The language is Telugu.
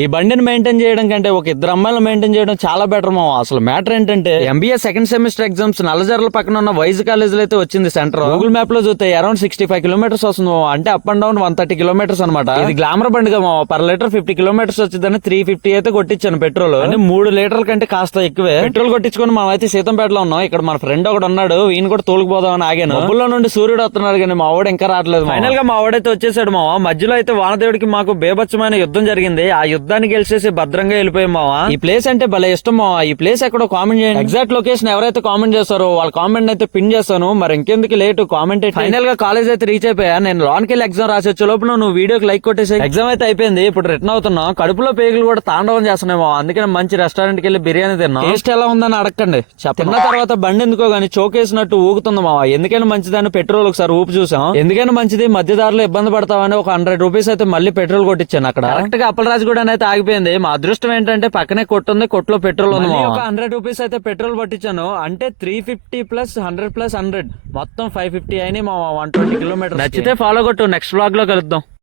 ఈ బండిని మెయింటైన్ చేయడం కంటే ఒక ఇద్దరు అమ్మాయిలు మెయింటైన్ చేయడం చాలా బెటర్ మా అసలు మ్యాటర్ ఏంటంటే MBA second semester exams Nallajarla పక్కన ఉన్న వైజ్ కాలేజ్లో అయితే వచ్చింది సెంటర్ గూగుల్ మ్యాప్లో చూస్తే అరౌండ్ సిక్స్టీ ఫైవ్ కిలోమీటర్స్ వస్తుంది. అంటే up and down one thirty kilometres అనమాట ఇది గ్లామర్ బండిగా మా పర్ లీటర్ ఫిఫ్టీ కిలోమీటర్స్ వచ్చిందని త్రీ ఫిఫ్టీ అయితే కొట్టించాను పెట్రోల్ అంటే మూడు లీటర్ల కంటే కాస్త ఎక్కువే. పెట్రోల్ కొట్టించుకొని మనం అయితే సీతంపేటలో ఉన్నాం. ఇక్కడ మన ఫ్రెండ్ ఒకడు ఉన్నాడు. ఈయన కూడా తోలుకుపోదామని ఆగాను. మబ్బుల్లో నుండి సూర్యుడు వస్తున్నాడు కానీ మా వాడు ఇంకా రావట్లేదు ఫైనల్గా మా వాడైతే వచ్చేసాడు మావా మధ్యలో అయితే వానదేవుడికి మాకు బేభత్సమైన యుద్ధం జరిగింది. ఆ యుద్ధాన్ని గెలిచేసి భద్రంగా వెళ్ళిపోయాం మావా. ఈ ప్లేస్ అంటే భలే ఇష్టం మావా. ఈ ప్లేస్ ఎక్కడో కామెంట్ చేయండి. ఎగ్జాక్ట్ లొకేషన్ ఎవరైతే కామెంట్ చేస్తారో వాళ్ళ కామెంట్ అయితే పిన్ చేస్తాను. మరి ఇంకెందుకు లేట్ కామెంట్ ఫైనల్గా కాలేజ్ అయితే రీచ్ అయిపోయా. నేను లోన్కి వెళ్ళి ఎగ్జామ్ రాసి వచ్చే లోపు నువ్వు వీడియోకి లైక్ కొట్టేసి ఎగ్జామ్ అయితే అయిపోయింది. ఇప్పుడు రిటర్న్ అవుతున్నాం. కడుపులో పేగులు కూడా తాండవం చేస్తున్నాయి మావా. అందుకని మంచి రెస్టారెంట్కి వెళ్ళి బిర్యానీ తిన్నాం. టేస్ట్ ఎలా ఉందని అడగండి తిన్న తర్వాత బండి ఎందుకో గానీ చోకేసినట్టు ఊగుతుంది మావా. ఎందుకైనా మంచిదని పెట్రోల్ ఒకసారి ఊపి చూసాం. ఎందుకైనా మంచిది. మధ్యదారులు ఇబ్బంది పడతామని ఒక హండ్రెడ్ రూపీస్ అయితే మళ్ళీ పెట్రోల్ కొట్టించాను అక్కడ. కరెక్ట్గా అప్పలరాజు కూడా అయితే ఆగిపోయింది మా అదృష్టం ఏంటంటే పక్కనే కొట్టుంది కొట్లో పెట్రోల్ ఉంది ఒక హండ్రెడ్ రూపీస్ అయితే పెట్రోల్ పట్టించాను. అంటే three fifty plus hundred plus hundred మొత్తం ఫైవ్ ఫిఫ్టీ అయినాయి మా వన్ ట్వంటీ కిలోమీటర్ నచ్చితే ఫాలో కొట్టు నెక్స్ట్ బ్లాగ్లో కలుద్దాం.